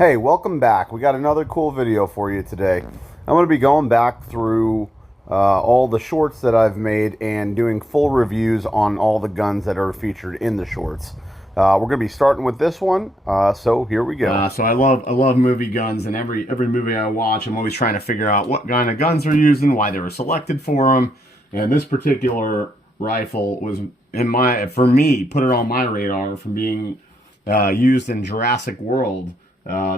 Hey, welcome back. We got another cool video for you today. I'm going to be going back through all the shorts that I've made and doing full reviews on all the guns that are featured in the shorts. We're going to be starting with this one, so here we go. So I love movie guns, and every movie I watch, I'm always trying to figure out what kind of guns they're using, why they were selected for them. And this particular rifle was for me, put it on my radar from being used in Jurassic World.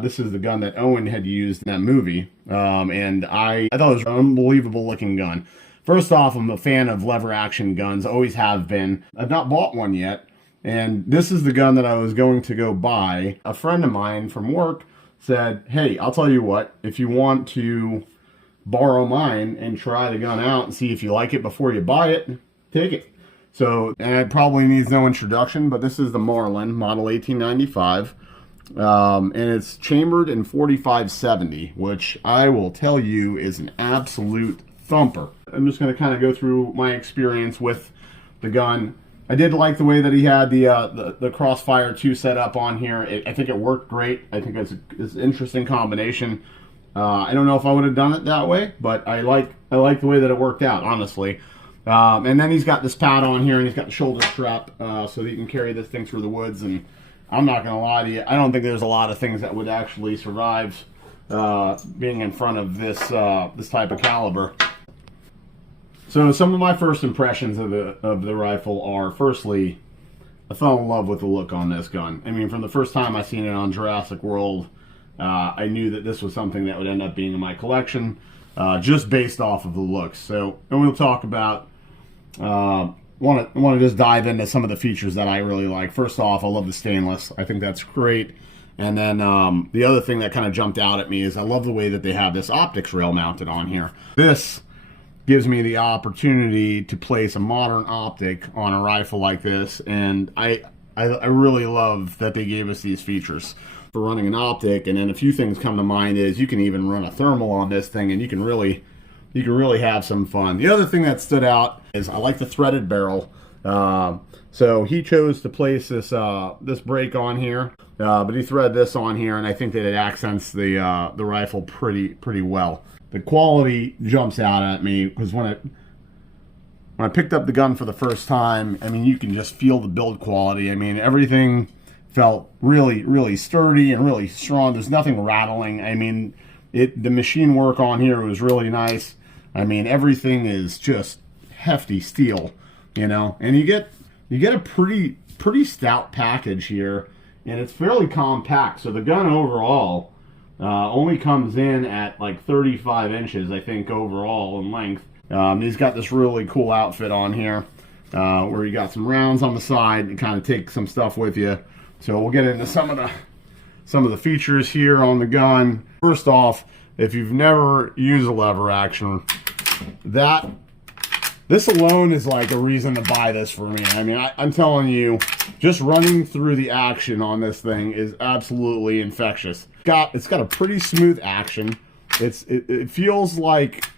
This is the gun that Owen had used in that movie, and I thought it was an unbelievable looking gun. First off, I'm a fan of lever action guns, always have been. I've not bought one yet, and this is the gun that I was going to go buy. A friend of mine from work said, hey, I'll tell you what, if you want to borrow mine and try the gun out and see if you like it before you buy it, take it. So, and it probably needs no introduction, but this is the Marlin, model 1895. And it's chambered in 4570, which I will tell you is an absolute thumper. I'm just going to kind of go through my experience with the gun. I did like the way that he had the Crossfire 2 set up on here. I think it worked great. I think it's an interesting combination. I don't know if I would have done it that way, but I like the way that it worked out, honestly. And then he's got this pad on here, and he's got the shoulder strap so that you can carry this thing through the woods. And I'm not going to lie to you, I don't think there's a lot of things that would actually survive being in front of this this type of caliber. So some of my first impressions of the rifle are, firstly, I fell in love with the look on this gun. I mean, from the first time I seen it on Jurassic World, I knew that this was something that would end up being in my collection, just based off of the looks. So, and we'll talk about want to just dive into some of the features that I really like. First off, I love the stainless. I think that's great. And then the other thing that kind of jumped out at me is I love the way that they have this optics rail mounted on here. This gives me the opportunity to place a modern optic on a rifle like this, and I really love that they gave us these features for running an optic. And then a few things come to mind is you can even run a thermal on this thing, and you can really have some fun. The other thing that stood out is I like the threaded barrel. So he chose to place this this brake on here, but he threaded this on here, and I think that it accents the rifle pretty well. The quality jumps out at me because when I picked up the gun for the first time, I mean, you can just feel the build quality. I mean, everything felt really sturdy and really strong. There's nothing rattling. I mean, the machine work on here was really nice. I mean, everything is just hefty steel, you know, and you get a pretty stout package here, and it's fairly compact. So the gun overall only comes in at like 35 inches, I think, overall in length. He's got this really cool outfit on here where you got some rounds on the side and kind of take some stuff with you. So we'll get into some of the features here on the gun. First off, if you've never used a lever action, this alone is like a reason to buy this for me. I mean, I'm telling you, just running through the action on this thing is absolutely infectious. It's got a pretty smooth action. It feels like,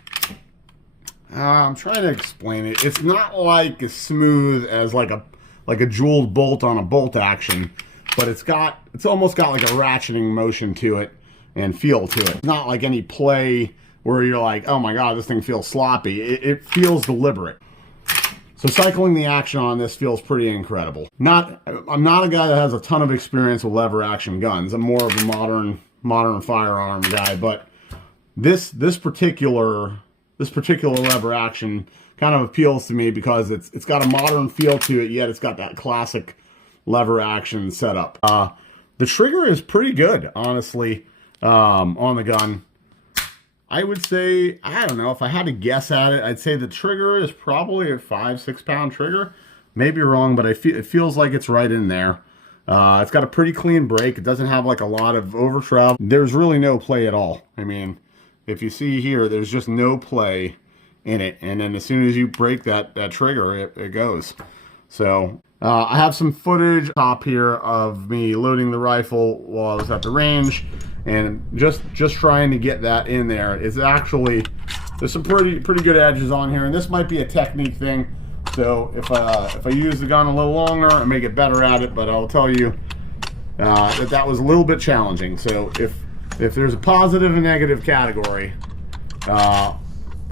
I'm trying to explain it. It's not like as smooth as like a jeweled bolt on a bolt action, but it's almost got like a ratcheting motion to it and feel to it. Not like any play where you're like, oh my god, this thing feels sloppy. It feels deliberate. So cycling the action on this feels pretty incredible. I'm not a guy that has a ton of experience with lever action guns. I'm more of a modern firearm guy, but this particular lever action kind of appeals to me because it's got a modern feel to it, yet it's got that classic lever action setup. The trigger is pretty good, honestly, on the gun. I would say, I don't know, if I had to guess at it, I'd say the trigger is probably a 5-6 pound trigger. Maybe wrong, but it feels like it's right in there. It's got a pretty clean break. It doesn't have like a lot of over travel. There's really no play at all. I mean, if you see here, there's just no play in it. And then as soon as you break that trigger, it goes. So I have some footage top here of me loading the rifle while I was at the range, and just trying to get that in there. It's actually, there's some pretty good edges on here, and this might be a technique thing. So if I use the gun a little longer, I may get better at it. But I'll tell you, that was a little bit challenging. So if there's a positive and negative category, the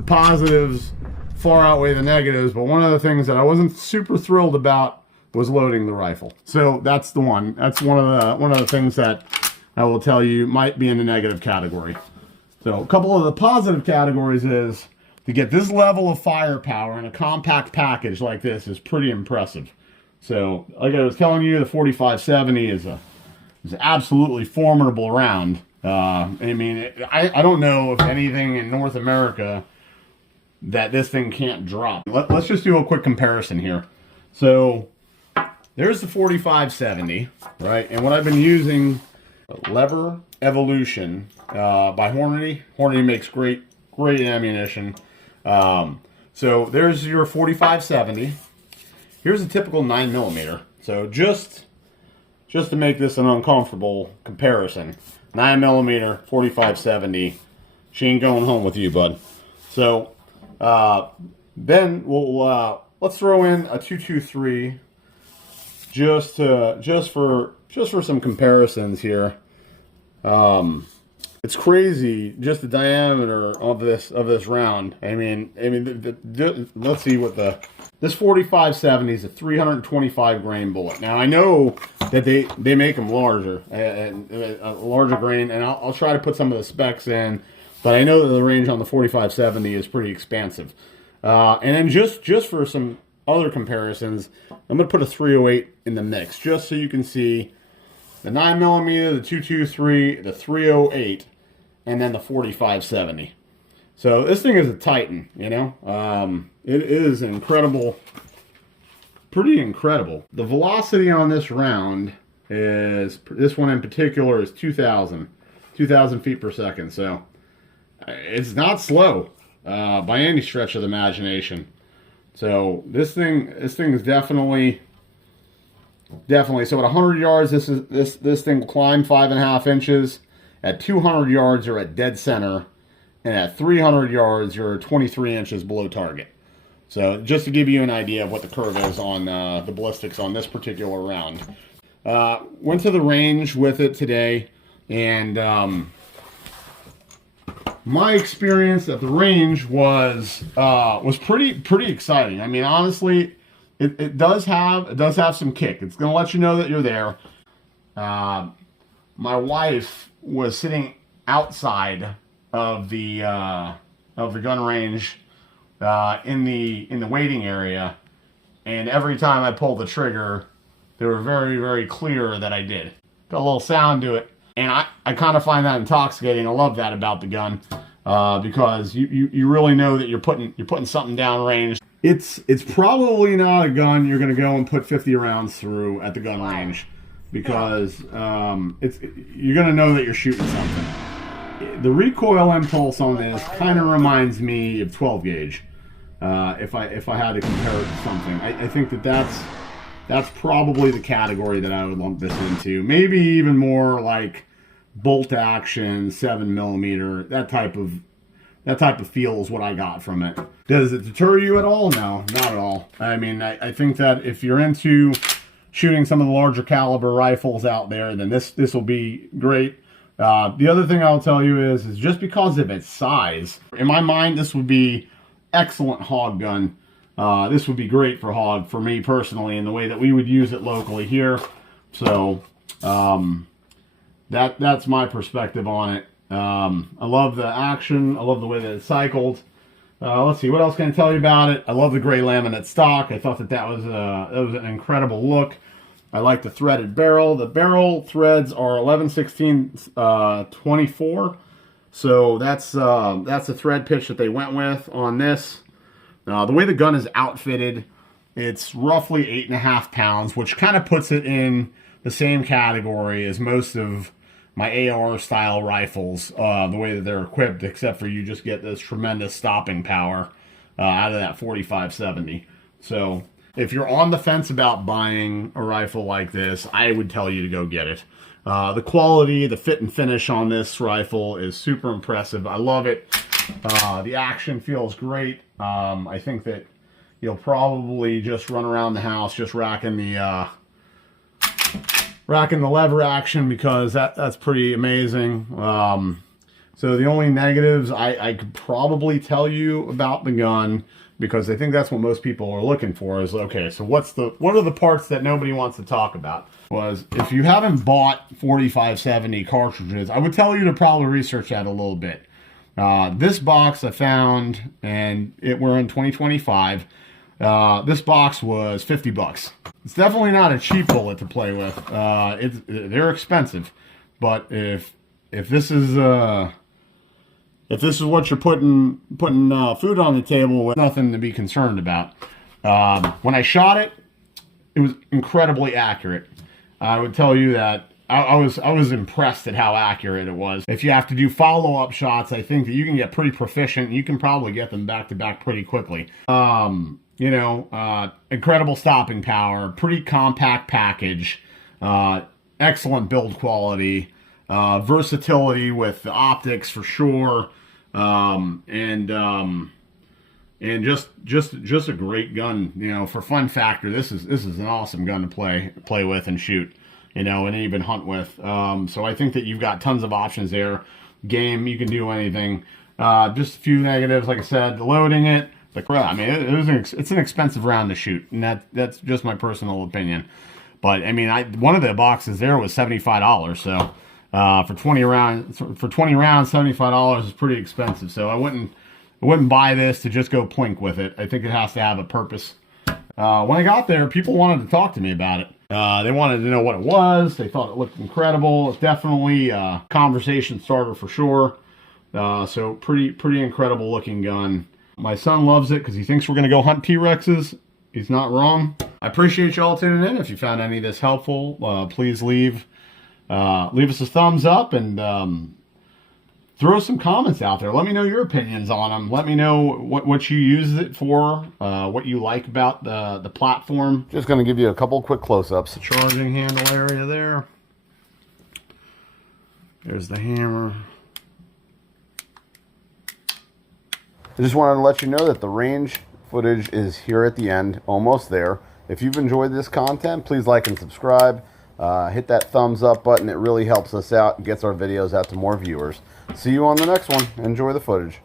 positives far outweigh the negatives, but one of the things that I wasn't super thrilled about was loading the rifle. So that's the one. That's one of the things that I will tell you might be in the negative category. So a couple of the positive categories is to get this level of firepower in a compact package like this is pretty impressive. So like I was telling you, the 4570 is an absolutely formidable round. I mean, I don't know if anything in North America that this thing can't drop. Let's just do a quick comparison here. So there's the 4570, right? And what I've been using, Lever Evolution by Hornady. Hornady makes great ammunition. So there's your 4570. Here's a typical 9mm. So just to make this an uncomfortable comparison, 9mm 4570. She ain't going home with you, bud. So then we'll let's throw in a 223 just for some comparisons here. It's crazy, just the diameter of this round. I mean, let's see what this 4570 is a 325 grain bullet. Now I know that they make them larger, a larger grain, and I'll try to put some of the specs in, but I know that the range on the 4570 is pretty expansive. And then just for some other comparisons, I'm going to put a 308 in the mix, just so you can see the 9mm, the 223, the 308, and then the 4570. So this thing is a titan, you know. It is incredible, pretty incredible. The velocity on this round is, this one in particular, is 2,000 feet per second. So it's not slow by any stretch of the imagination. So this thing is definitely. So at 100 yards, this thing will climb 5.5 inches. At 200 yards, you're at dead center, and at 300 yards, you're 23 inches below target. So just to give you an idea of what the curve is on the ballistics on this particular round. Went to the range with it today, and my experience at the range was pretty exciting. I mean, honestly, it does have some kick. It's going to let you know that you're there. My wife was sitting outside of the gun range in the waiting area, and every time I pulled the trigger, they were very, very clear that I did. Got a little sound to it, and I kind of find that intoxicating. I love that about the gun, because you really know that you're putting something down range. It's probably not a gun you're going to go and put 50 rounds through at the gun range, because you're going to know that you're shooting something. The recoil impulse on this kind of reminds me of 12 gauge. If I had to compare it to something, I think that's probably the category that I would lump this into. Maybe even more like bolt action, 7mm. That type of feel is what I got from it. Does it deter you at all? No, not at all. I mean, I think that if you're into shooting some of the larger caliber rifles out there, then this will be great. The other thing I'll tell you is just because of its size, in my mind, this would be excellent hog gun. This would be great for hog, for me personally, in the way that we would use it locally here. So that's my perspective on it. I love the action. I love the way that it's cycled. Let's see, what else can I tell you about it? I love the gray laminate stock. I thought that was an incredible look. I like the threaded barrel. The barrel threads are 11/16 so that's the thread pitch that they went with on this. The way the gun is outfitted, it's roughly 8.5 pounds, which kind of puts it in the same category as most of my AR style rifles, the way that they're equipped, except for you just get this tremendous stopping power out of that 4570. So if you're on the fence about buying a rifle like this, I would tell you to go get it. The quality, the fit and finish on this rifle is super impressive. I love it. The action feels great. I think that you'll probably just run around the house just racking the racking the lever action because that's pretty amazing. So the only negatives I could probably tell you about the gun, because I think that's what most people are looking for, is okay, so what are the parts that nobody wants to talk about? Was, if you haven't bought 4570 cartridges, I would tell you to probably research that a little bit. This box I found, and we're in 2025. This box was $50. It's definitely not a cheap bullet to play with. They're expensive, but if this is what you're putting food on the table with, nothing to be concerned about. When I shot it, it was incredibly accurate. I would tell you that I was impressed at how accurate it was. If you have to do follow-up shots, I think that you can get pretty proficient. You can probably get them back-to-back pretty quickly. Incredible stopping power, pretty compact package, excellent build quality, versatility with the optics for sure, and just a great gun. For fun factor, this is an awesome gun to play with and shoot, and even hunt with. So I think that you've got tons of options there. Game, you can do anything. Just a few negatives, like I said, loading it. I mean, it's an expensive round to shoot, and that's just my personal opinion. But I mean, one of the boxes there was $75, so for 20 rounds, $75 is pretty expensive. So I wouldn't buy this to just go plink with it. I think it has to have a purpose. When I got there, people wanted to talk to me about it. They wanted to know what it was. They thought it looked incredible. It's definitely a conversation starter for sure. So pretty incredible looking gun. My son loves it because he thinks we're going to go hunt T-Rexes. He's not wrong. I appreciate you all tuning in. If you found any of this helpful, please leave us a thumbs up and throw some comments out there. Let me know your opinions on them. Let me know what you use it for, what you like about the platform. Just going to give you a couple quick close-ups. Charging handle area there. There's the hammer. I just wanted to let you know that the range footage is here at the end, almost there. If you've enjoyed this content, please like and subscribe. Hit that thumbs up button. It really helps us out and gets our videos out to more viewers. See you on the next one. Enjoy the footage.